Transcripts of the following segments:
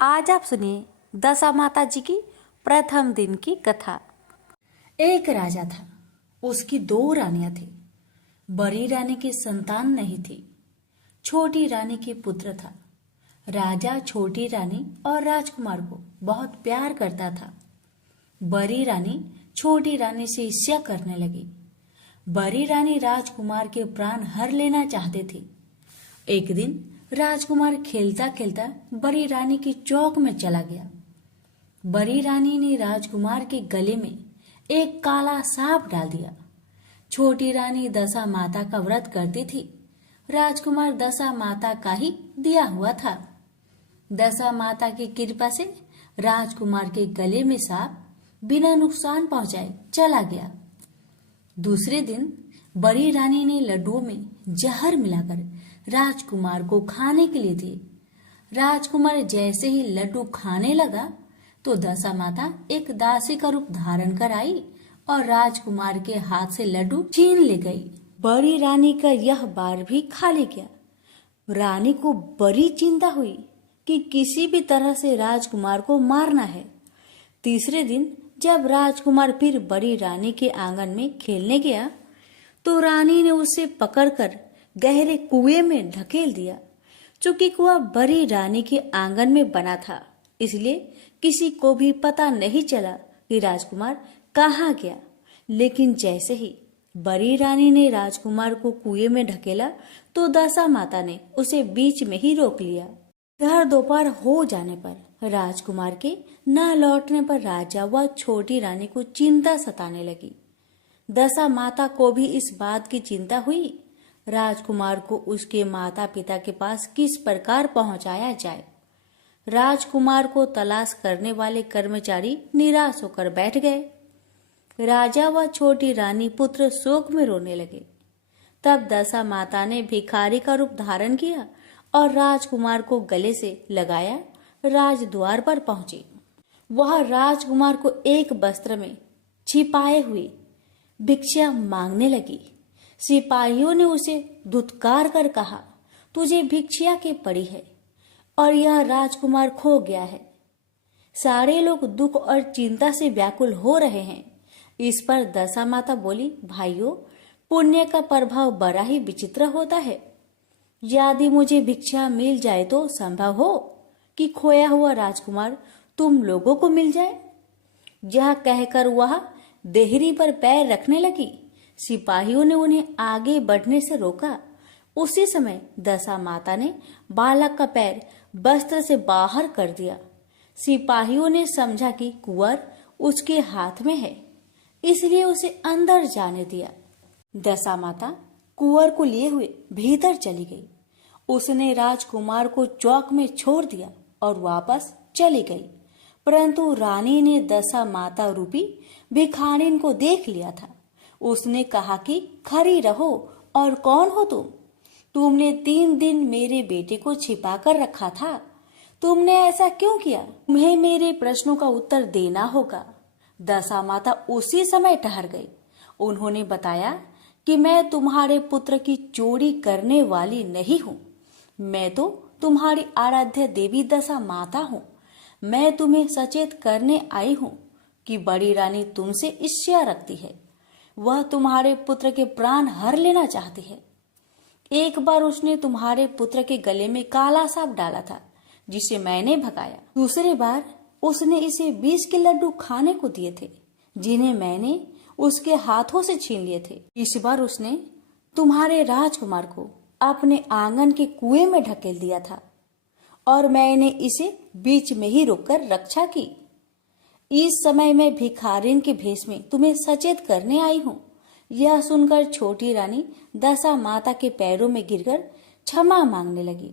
आज आप सुनिए दशा माता जी की प्रथम दिन की कथा। एक राजा था। उसकी दो रानियां थी। बड़ी रानी की संतान नहीं थी। छोटी रानी के पुत्र था। राजा छोटी रानी और राजकुमार को बहुत प्यार करता था। बड़ी रानी छोटी रानी से ईर्ष्या करने लगी। बड़ी रानी राजकुमार के प्राण हर लेना चाहती थी। एक दिन राजकुमार खेलता खेलता बड़ी रानी की चौक में चला गया। बड़ी रानी ने राजकुमार के गले में एक काला सांप डाल दिया। छोटी रानी दशा माता का व्रत करती थी। राजकुमार दशा माता का ही दिया हुआ था। दशा माता की कृपा से राजकुमार के गले में सांप बिना नुकसान पहुंचाए चला गया। दूसरे दिन बड़ी रानी ने लड्डुओं में जहर मिलाकर राजकुमार को खाने के लिए दिए। राजकुमार जैसे ही लड्डू खाने लगा तो दशा माता एक दासी का रूप धारण कर आई और राजकुमार के हाथ से लड्डू छीन ले गई। बड़ी रानी का यह बार भी खाली गया। रानी को बड़ी चिंता हुई कि किसी भी तरह से राजकुमार को मारना है। तीसरे दिन जब राजकुमार फिर बड़ी रानी के आंगन में खेलने गया तो रानी ने उसे पकड़कर गहरे कुएं में ढकेल दिया। चूंकि कुआं बड़ी रानी के आंगन में बना था, इसलिए किसी को भी पता नहीं चला कि राजकुमार कहाँ गया। लेकिन जैसे ही बड़ी रानी ने राजकुमार को कुएं में ढकेला तो दशा माता ने उसे बीच में ही रोक लिया। इधर दोपहर हो जाने पर राजकुमार के न लौटने पर राजा व छोटी रानी को चिंता सताने लगी। दशा माता को भी इस बात की चिंता हुई राजकुमार को उसके माता पिता के पास किस प्रकार पहुंचाया जाए। राजकुमार को तलाश करने वाले कर्मचारी निराश होकर बैठ गए। राजा व छोटी रानी पुत्र शोक में रोने लगे। तब दशा माता ने भिखारी का रूप धारण किया और राजकुमार को गले से लगाया राजद्वार पर पहुंची। वह राजकुमार को एक वस्त्र में छिपाए हुए भिक्षा मांगने लगी। सिपाहियों ने उसे धुतकार कर कहा, तुझे भिक्षा की पड़ी है और यह राजकुमार खो गया है। सारे लोग दुख और चिंता से व्याकुल हो रहे हैं। इस पर दशा माता बोली, भाइयों, पुण्य का प्रभाव बड़ा ही विचित्र होता है। यदि मुझे भिक्षा मिल जाए तो संभव हो कि खोया हुआ राजकुमार तुम लोगों को मिल जाए। यह कहकर वह देहरी पर पैर रखने लगी। सिपाहियों ने उन्हें आगे बढ़ने से रोका। उसी समय दशा माता ने बालक का पैर वस्त्र से बाहर कर दिया। सिपाहियों ने समझा कि कुंवर उसके हाथ में है, इसलिए उसे अंदर जाने दिया। दशा माता कुंवर को लिए हुए भीतर चली गई। उसने राजकुमार को चौक में छोड़ दिया और वापस चली गई। परंतु रानी ने दशा माता रूपी भिखारिन को देख लिया था। उसने कहा कि खड़ी रहो, और कौन हो तुम? तुमने 3 दिन मेरे बेटे को छिपा कर रखा था। तुमने ऐसा क्यों किया? तुम्हें मेरे प्रश्नों का उत्तर देना होगा। दशा माता उसी समय ठहर गई। उन्होंने बताया कि मैं तुम्हारे पुत्र की चोरी करने वाली नहीं हूँ। मैं तो तुम्हारी आराध्य देवी दशा माता हूँ। मैं तुम्हें सचेत करने आई हूँ कि बड़ी रानी तुमसे ईर्ष्या रखती है। वह तुम्हारे पुत्र के प्राण हर लेना चाहती है। एक बार उसने तुम्हारे पुत्र के गले में काला सांप डाला था, जिसे मैंने भगाया। दूसरी बार उसने इसे 20 के लड्डू खाने को दिए थे, जिन्हें मैंने उसके हाथों से छीन लिए थे। इस बार उसने तुम्हारे राजकुमार को अपने आंगन के कुएं में ढकेल दिया था और मैंने इसे बीच में ही रोककर रक्षा की। इस समय मैं भिखारिन के भेष में तुम्हें सचेत करने आई हूँ। यह सुनकर छोटी रानी दशा माता के पैरों में गिरकर क्षमा मांगने लगी।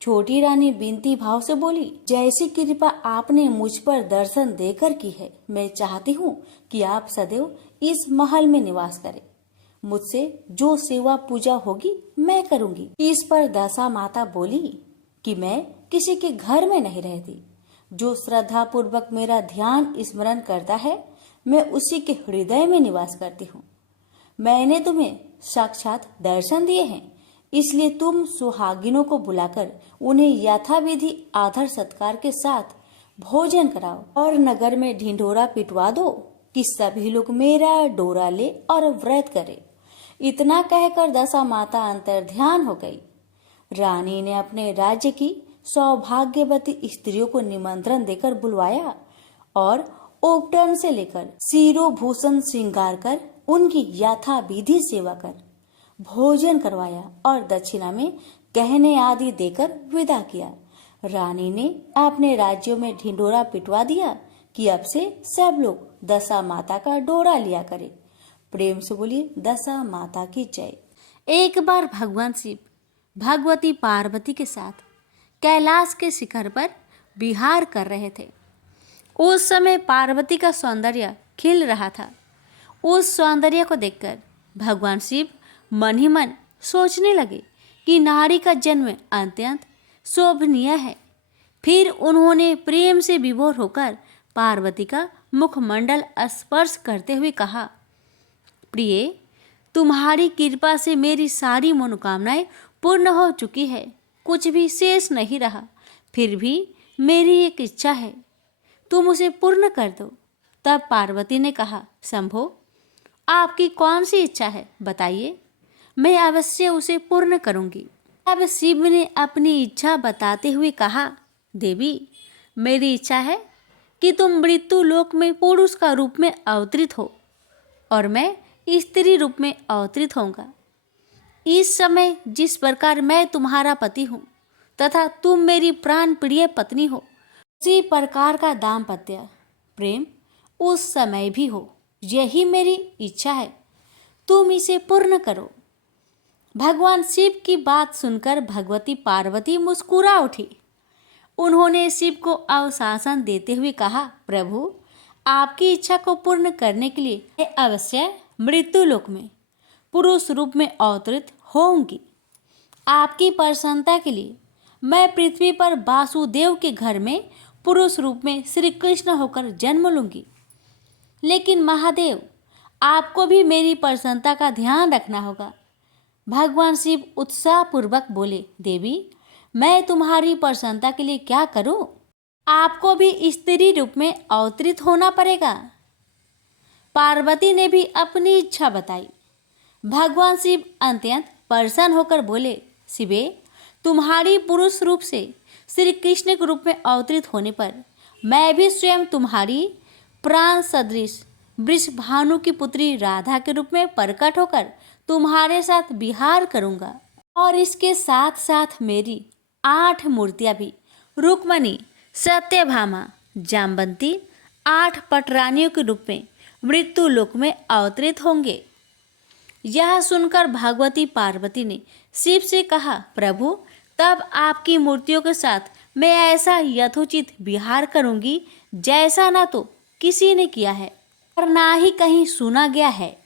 छोटी रानी विनती भाव से बोली, जैसी कृपा आपने मुझ पर दर्शन देकर की है, मैं चाहती हूँ कि आप सदैव इस महल में निवास करें। मुझसे जो सेवा पूजा होगी मैं करूँगी। इस पर दशा माता बोली कि मैं किसी के घर में नहीं रहती। जो श्रद्धा पूर्वक मेरा ध्यान स्मरण करता है, मैं उसी के हृदय में निवास करती हूँ। मैंने तुम्हें साक्षात दर्शन दिए हैं, इसलिए तुम सुहागिनों को बुलाकर उन्हें यथाविधि आदर सत्कार के साथ भोजन कराओ और नगर में ढिंढोरा पिटवा दो कि सभी लोग मेरा डोरा ले और व्रत करे। इतना कहकर दशा माता अंतर्ध्यान हो गई। रानी ने अपने राज्य की सौभाग्यवती स्त्रियों को निमंत्रण देकर बुलवाया और उपटन से लेकर सिरो भूषण श्रृंगार कर उनकी यथाविधि सेवा कर भोजन करवाया और दक्षिणा में गहने आदि देकर विदा किया। रानी ने अपने राज्यों में ढिंडोरा पिटवा दिया कि अब से सब लोग दशा माता का डोरा लिया करे। प्रेम से बोलिए दशा माता की जय। एक बार भगवान शिव भगवती पार्वती के साथ कैलाश के शिखर पर विहार कर रहे थे। उस समय पार्वती का सौंदर्य खिल रहा था। उस सौंदर्य को देखकर भगवान शिव मन ही मन सोचने लगे कि नारी का जन्म अत्यंत शोभनीय है। फिर उन्होंने प्रेम से विभोर होकर पार्वती का मुखमंडल स्पर्श करते हुए कहा, प्रिय, तुम्हारी कृपा से मेरी सारी मनोकामनाएं पूर्ण हो चुकी है, कुछ भी शेष नहीं रहा। फिर भी मेरी एक इच्छा है, तुम उसे पूर्ण कर दो। तब पार्वती ने कहा, शंभो, आपकी कौन सी इच्छा है, बताइए, मैं अवश्य उसे पूर्ण करूंगी। अब शिव ने अपनी इच्छा बताते हुए कहा, देवी, मेरी इच्छा है कि तुम मृत्यु लोक में पुरुष का रूप में अवतरित हो और मैं स्त्री रूप में अवतरित होऊंगा। इस समय जिस प्रकार मैं तुम्हारा पति हूँ तथा तुम मेरी प्राण प्रिय पत्नी हो, उसी प्रकार का दाम्पत्य प्रेम उस समय भी हो। यही मेरी इच्छा है, तुम इसे पूर्ण करो। भगवान शिव की बात सुनकर भगवती पार्वती मुस्कुरा उठी। उन्होंने शिव को आश्वासन देते हुए कहा, प्रभु, आपकी इच्छा को पूर्ण करने के लिए मैं अवश्य मृत्यु लोक में पुरुष रूप में अवतरित होऊंगी। आपकी प्रसन्नता के लिए मैं पृथ्वी पर वासुदेव के घर में पुरुष रूप में श्री कृष्ण होकर जन्म लूंगी। लेकिन महादेव, आपको भी मेरी प्रसन्नता का ध्यान रखना होगा। भगवान शिव उत्साहपूर्वक बोले, देवी, मैं तुम्हारी प्रसन्नता के लिए क्या करूं? आपको भी स्त्री रूप में अवतरित होना पड़ेगा। पार्वती ने भी अपनी इच्छा बताई। भगवान शिव अत्यंत प्रसन्न होकर बोले, शिवे, तुम्हारी पुरुष रूप से श्री कृष्ण के रूप में अवतरित होने पर मैं भी स्वयं तुम्हारी प्राण सदृश वृषभानु की पुत्री राधा के रूप में प्रकट होकर तुम्हारे साथ विहार करूंगा। और इसके साथ साथ मेरी 8 मूर्तियां भी रुक्मणी, सत्यभामा, जाम्बंती 8 पटरानियों के रूप में मृत्यु लोक में अवतरित होंगे। यह सुनकर भगवती पार्वती ने शिव से कहा, प्रभु, तब आपकी मूर्तियों के साथ मैं ऐसा यथोचित विहार करूंगी जैसा ना तो किसी ने किया है और ना ही कहीं सुना गया है।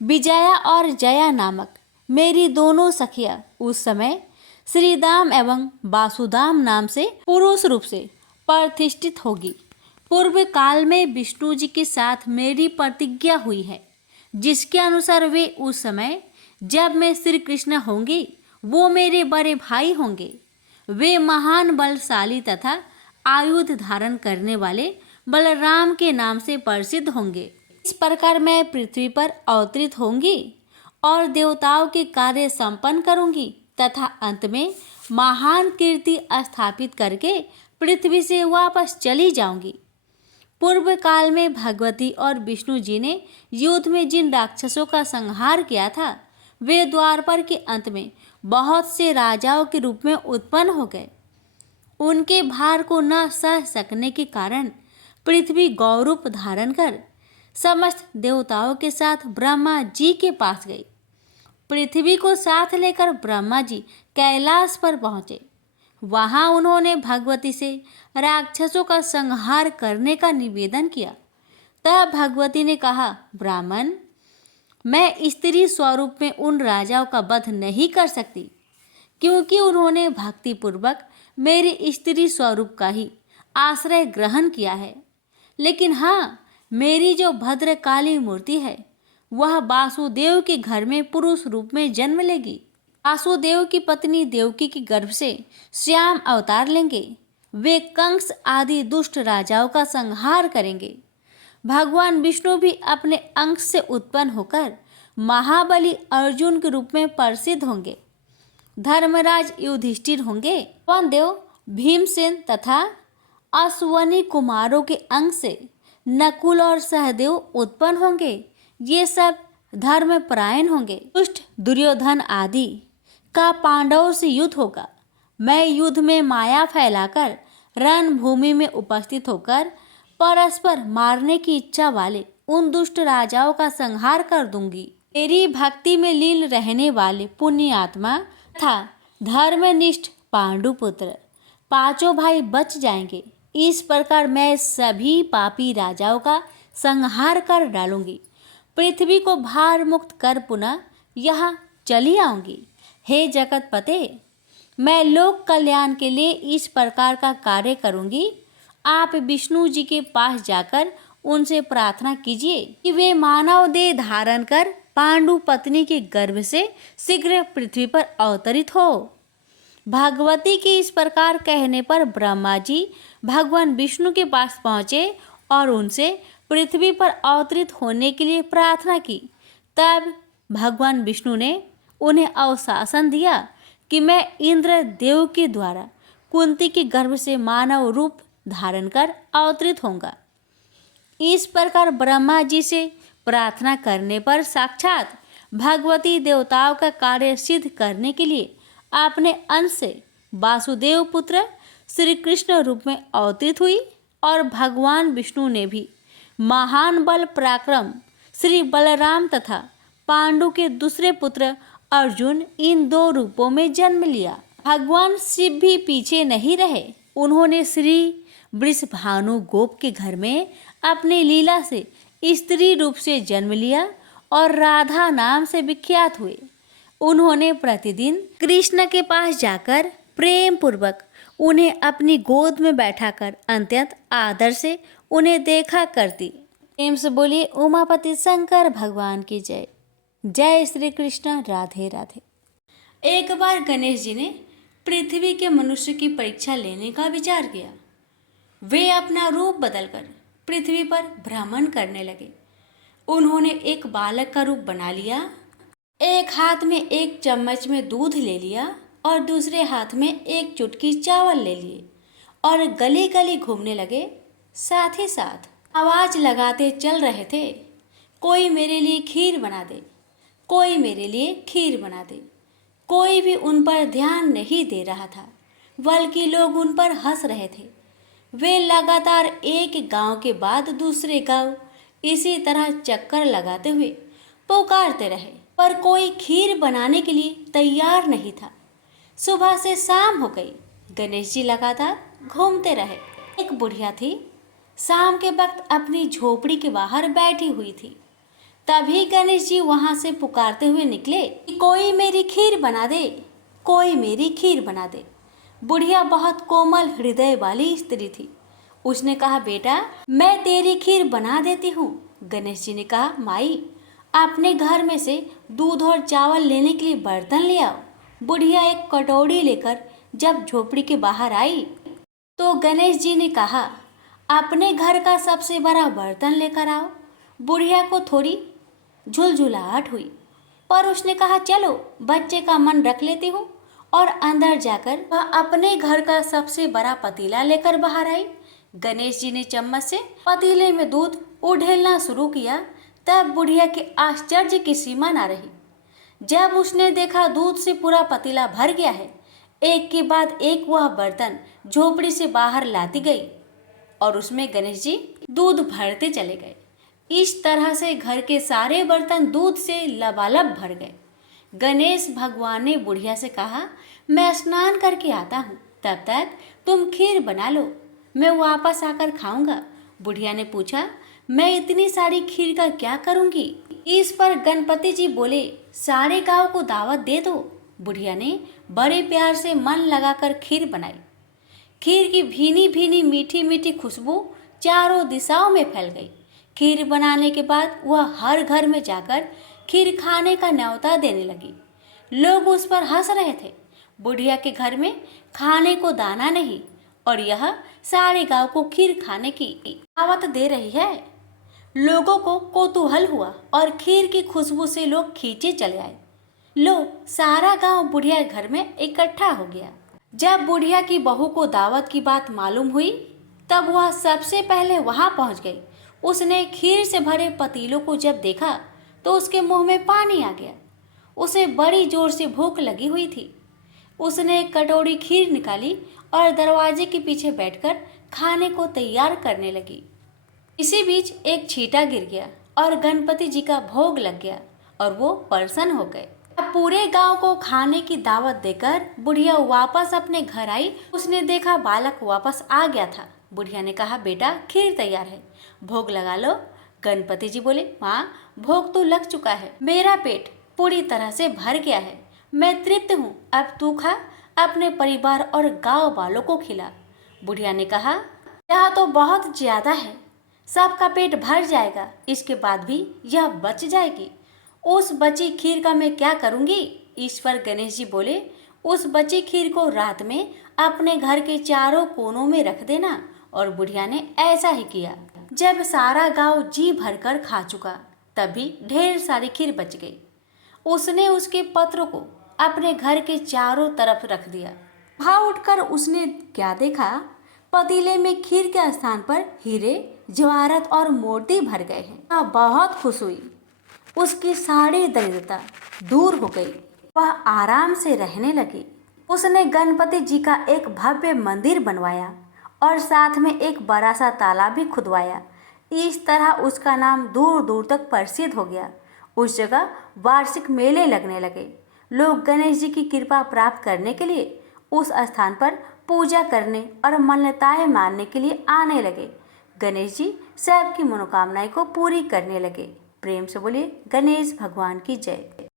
विजया और जया नामक मेरी दोनों सखियां उस समय श्रीदाम एवं वासुदाम नाम से पुरुष रूप से प्रतिष्ठित होगी। पूर्व काल में विष्णु जी के साथ मेरी प्रतिज्ञा हुई है, जिसके अनुसार वे उस समय जब मैं श्री कृष्ण होंगी, वो मेरे बड़े भाई होंगे। वे महान बलशाली तथा आयुध धारण करने वाले बलराम के नाम से प्रसिद्ध होंगे। इस प्रकार मैं पृथ्वी पर अवतरित होंगी और देवताओं के कार्य संपन्न करूंगी तथा अंत में महान कीर्ति स्थापित करके पृथ्वी से वापस चली जाऊंगी। पूर्व काल में भगवती और विष्णु जी ने युद्ध में जिन राक्षसों का संहार किया था, वे द्वापर के अंत में बहुत से राजाओं के रूप में उत्पन्न हो गए। उनके भार को न सह सकने के कारण पृथ्वी गौरूप धारण कर समस्त देवताओं के साथ ब्रह्मा जी के पास गई। पृथ्वी को साथ लेकर ब्रह्मा जी कैलाश पर पहुँचे। वहाँ उन्होंने भगवती से राक्षसों का संहार करने का निवेदन किया। तब भगवती ने कहा, ब्राह्मण, मैं स्त्री स्वरूप में उन राजाओं का वध नहीं कर सकती, क्योंकि उन्होंने भक्तिपूर्वक मेरे स्त्री स्वरूप का ही आश्रय ग्रहण किया है। लेकिन हाँ, मेरी जो भद्रकाली मूर्ति है, वह वासुदेव के घर में पुरुष रूप में जन्म लेगी। वासुदेव की पत्नी देवकी के गर्भ से श्याम अवतार लेंगे। वे कंस आदि दुष्ट राजाओं का संहार करेंगे। भगवान विष्णु भी अपने अंश से उत्पन्न होकर महाबली अर्जुन के रूप में प्रसिद्ध होंगे। धर्मराज युधिष्ठिर होंगे। पवन देव भीमसेन तथा अश्वनी कुमारों के अंश से नकुल और सहदेव उत्पन्न होंगे। ये सब धर्मपरायण होंगे। दुष्ट दुर्योधन आदि का पांडवों से युद्ध होगा। मैं युद्ध में माया फैलाकर रणभूमि में उपस्थित होकर परस्पर मारने की इच्छा वाले उन दुष्ट राजाओं का संहार कर दूंगी। मेरी भक्ति में लीन रहने वाले पुण्य आत्मा तथा धर्मनिष्ठ पांडुपुत्र पांचों भाई बच जाएंगे। इस प्रकार मैं सभी पापी राजाओं का संहार कर डालूंगी। पृथ्वी को भार मुक्त कर पुनः यहाँ चली आऊंगी। हे जगतपते, मैं लोक कल्याण के लिए इस प्रकार का कार्य करूंगी। आप विष्णु जी के पास जाकर उनसे प्रार्थना कीजिए कि वे मानव देह धारण कर पांडु पत्नी के गर्भ से शीघ्र पृथ्वी पर अवतरित हो। भगवती के इस प्रकार कहने पर ब्रह्मा जी भगवान विष्णु के पास पहुँचे और उनसे पृथ्वी पर अवतरित होने के लिए प्रार्थना की। तब भगवान विष्णु ने उन्हें अवशासन दिया कि मैं इंद्र देव के द्वारा कुंती के गर्भ से मानव रूप धारण कर अवतरित होऊंगा। इस प्रकार ब्रह्मा जी से प्रार्थना करने पर साक्षात भगवती देवताओं का कार्य सिद्ध करने के लिए अपने अंश से वासुदेव पुत्र श्री कृष्ण रूप में अवतरित हुई और भगवान विष्णु ने भी महान बल पराक्रम श्री बलराम तथा पांडु के दूसरे पुत्र अर्जुन इन दो रूपों में जन्म लिया। भगवान शिव भी पीछे नहीं रहे। उन्होंने श्री वृषभानु गोप के घर में अपनी लीला से स्त्री रूप से जन्म लिया और राधा नाम से विख्यात हुए। उन्होंने प्रतिदिन कृष्ण के पास जाकर प्रेम पूर्वक उन्हें अपनी गोद में बैठाकर अत्यंत आदर से उन्हें देखा करती। प्रेम से बोलिए उमापति शंकर भगवान की जय। जय श्री कृष्ण। राधे राधे। एक बार गणेश जी ने पृथ्वी के मनुष्य की परीक्षा लेने का विचार किया। वे अपना रूप बदलकर पृथ्वी पर भ्रमण करने लगे। उन्होंने एक बालक का रूप बना लिया। एक हाथ में एक चम्मच में दूध ले लिया और दूसरे हाथ में एक चुटकी चावल ले लिए और गली गली घूमने लगे। साथ ही साथ आवाज लगाते चल रहे थे, कोई मेरे लिए खीर बना दे, कोई मेरे लिए खीर बना दे। कोई भी उन पर ध्यान नहीं दे रहा था, बल्कि लोग उन पर हंस रहे थे। वे लगातार एक गांव के बाद दूसरे गांव इसी तरह चक्कर लगाते हुए पुकारते रहे, पर कोई खीर बनाने के लिए तैयार नहीं था। सुबह से शाम हो गई। गणेश जी लगातार घूमते रहे। एक बुढ़िया थी, शाम के वक्त अपनी झोपड़ी के बाहर बैठी हुई थी। तभी गणेश जी वहां से पुकारते हुए निकले कि कोई मेरी खीर बना दे, कोई मेरी खीर बना दे। बुढ़िया बहुत कोमल हृदय वाली स्त्री थी। उसने कहा, बेटा मैं तेरी खीर बना देती हूँ। गणेश जी ने कहा, माई अपने घर में से दूध और चावल लेने के लिए बर्तन ले आओ। बुढ़िया एक कटोरी लेकर जब झोपड़ी के बाहर आई तो गणेश जी ने कहा, अपने घर का सबसे बड़ा बर्तन लेकर आओ। बुढ़िया को थोड़ी झुलझुलाहट हुई, पर उसने कहा, चलो बच्चे का मन रख लेती हूँ। और अंदर जाकर वह अपने घर का सबसे बड़ा पतीला लेकर बाहर आई। गणेश जी ने चम्मच से पतीले में दूध उड़ेलना शुरू किया। तब बुढ़िया के आश्चर्य की सीमा न रही। जब उसने देखा दूध से पूरा पतीला भर गया है, एक के बाद एक वह बर्तन झोपड़ी से बाहर लाती गई और उसमें गणेश जी दूध भरते चले गए। इस तरह से घर के सारे बर्तन दूध से लबालब भर गए। गणेश भगवान ने बुढ़िया से कहा, मैं स्नान करके आता हूँ, तब तक तुम खीर बना लो, मैं वापस आकर खाऊंगा। बुढ़िया ने पूछा, मैं इतनी सारी खीर का क्या करूंगी? इस पर गणपति जी बोले, सारे गांव को दावत दे दो। बुढ़िया ने बड़े प्यार से मन लगाकर खीर बनाई। खीर की भीनी भीनी मीठी मीठी खुशबू चारों दिशाओं में फैल गई। खीर बनाने के बाद वह हर घर में जाकर खीर खाने का न्योता देने लगी। लोग उस पर हंस रहे थे। बुढ़िया के घर में खाने को दाना नहीं और यह सारे गांव को खीर खाने की दावत दे रही है। लोगों को कौतूहल हुआ और खीर की खुशबू से लोग खींचे चले आए। लो, सारा गांव बुढ़िया के घर में इकट्ठा हो गया। जब बुढ़िया की बहू को दावत की बात मालूम हुई तब वह सबसे पहले वहां पहुंच गई। उसने खीर से भरे पतीलों को जब देखा तो उसके मुंह में पानी आ गया। उसे बड़ी जोर से भूख लगी हुई थी। उसने एक कटोरी खीर निकाली और दरवाजे के पीछे बैठकर खाने को तैयार करने लगी। इसी बीच एक छींटा गिर गया और गणपति जी का भोग लग गया और वो प्रसन्न हो गए। अब पूरे गांव को खाने की दावत देकर बुढ़िया वापस अपने घर आई। उसने देखा बालक वापस आ गया था। बुढ़िया ने कहा, बेटा खीर तैयार है, भोग लगा लो। गणपति जी बोले, माँ भोग तो लग चुका है, मेरा पेट पूरी तरह से भर गया है, मैं तृप्त हूँ, अब तू खा, अपने परिवार और गांव वालों को खिला। बुढ़िया ने कहा, यह तो बहुत ज्यादा है, सबका पेट भर जाएगा, इसके बाद भी यह बच जाएगी। उस बची खीर का मैं क्या करूंगी? ईश्वर गणेश जी बोले, उस बची खीर को रात में अपने घर के चारों कोनों में रख देना। और बुढ़िया ने ऐसा ही किया। जब सारा गांव जी भरकर खा चुका तभी ढेर सारी खीर बच गई। उसने उसके पत्र को अपने घर के चारों तरफ रख दिया। वहां उठकर उसने क्या देखा? पतीले में खीर के स्थान पर हीरे, जवाहरात और मोती भर गए हैं। वह बहुत खुश हुई। उसकी सारी दरिद्रता दूर हो गई। वह आराम से रहने लगी। उसने गणपति जी का एक भव्य मंदिर बनवाया और साथ में एक बड़ा सा तालाब भी खुदवाया। इस तरह उसका नाम दूर दूर तक प्रसिद्ध हो गया। उस जगह वार्षिक मेले लगने लगे। लोग गणेश जी की कृपा प्राप्त करने के लिए उस स्थान पर पूजा करने और मान्यताएं मानने के लिए आने लगे। गणेश जी सबकी मनोकामनाएं को पूरी करने लगे। प्रेम से बोलिए गणेश भगवान की जय।